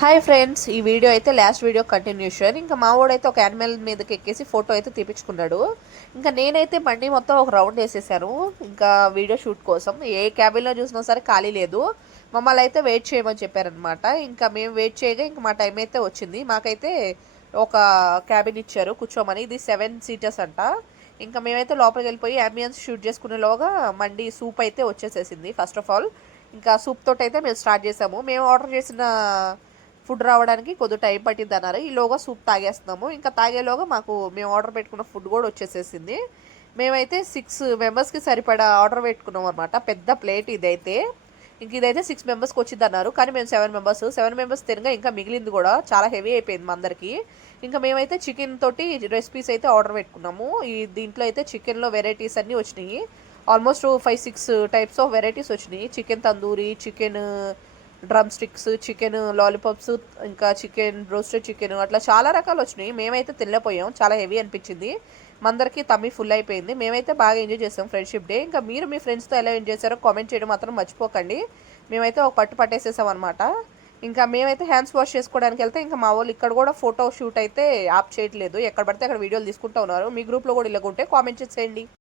Hi friends, ఈ video అయితే last video continuation. ఇంకా మా వాడైతే ఒక యానిమల్ మీదకి ఎక్కేసి ఫోటో అయితే తీపించుకున్నాడు. ఇంకా నేనైతే బండి మొత్తం ఒక రౌండ్ వేసేసాను ఇంకా వీడియో షూట్ కోసం. ఏ క్యాబిన్లో చూసినా సరే ఖాళీ లేదు. మమ్మల్ని అయితే వెయిట్ చేయమని చెప్పారనమాట. ఇంకా మేము వెయిట్ చేయగా ఇంకా మా టైం అయితే వచ్చింది. మాకైతే ఒక క్యాబిన్ ఇచ్చారు కూర్చోమని. ఇది 7 సీటర్స్ అంట. ఇంకా మేమైతే లోపలికి వెళ్ళిపోయి అంబియన్స్ షూట్ చేసుకునేలోగా మండి సూప్ అయితే వచ్చేసేసింది. ఫస్ట్ ఆఫ్ ఆల్ ఇంకా సూప్ తోటి అయితే మేము స్టార్ట్ చేసాము. మేము ఆర్డర్ చేసిన ఫుడ్ రావడానికి కొద్దిగా టైం పట్టింది అన్నారు. ఈలోగా సూప్ తాగేస్తున్నాము. ఇంకా తాగేలోగా మేము ఆర్డర్ పెట్టుకున్న ఫుడ్ కూడా వచ్చేసేసింది. మేమైతే 6 మెంబర్స్కి సరిపడా ఆర్డర్ పెట్టుకున్నాం అనమాట. పెద్ద ప్లేట్ ఇదైతే. ఇంక ఇదైతే 6 మెంబర్స్కి వచ్చింది అన్నారు. కానీ మేము 7 మెంబర్స్ తినగా ఇంకా మిగిలింది కూడా చాలా హెవీ అయిపోయింది మా అందరికి. ఇంకా మేమైతే చికెన్ తోటి రెసిపీస్ అయితే ఆర్డర్ పెట్టుకున్నాము. దీంట్లో అయితే చికెన్లో వెరైటీస్ అన్నీ వచ్చినాయి. ఆల్మోస్ట్ 5-6 టైప్స్ ఆఫ్ వెరైటీస్ వచ్చినాయి. Chicken tandoori, chicken drum sticks, chicken lollipops, ఇంకా చికెన్ రోస్టెడ్ చికెన్, అట్లా చాలా రకాలు వచ్చినాయి. మేమైతే తినలేకపోయాం, చాలా హెవీ అనిపించింది. మందరికి తమ్మి ఫుల్ అయిపోయింది. మేమైతే బాగా ఎంజాయ్ చేసాం ఫ్రెండ్షిప్ డే. ఇంకా మీరు మీ ఫ్రెండ్స్తో ఎలా ఎంజాయ్ చేశారో కామెంట్ చేయడం మాత్రం మర్చిపోకండి. మేమైతే ఒక పట్టేసేసాం అనమాట. ఇంకా మేమైతే హ్యాండ్స్ వాష్ చేసుకోవడానికి వెళ్తే ఇంకా మా వాళ్ళు ఇక్కడ కూడా ఫోటో షూట్ అయితే ఆప్ చేయట్లేదు. ఎక్కడ పడితే అక్కడ వీడియోలు తీసుకుంటూ ఉన్నారు. మీ గ్రూప్లో కూడా ఇలాగుంటే కామెంట్ చేసేయండి.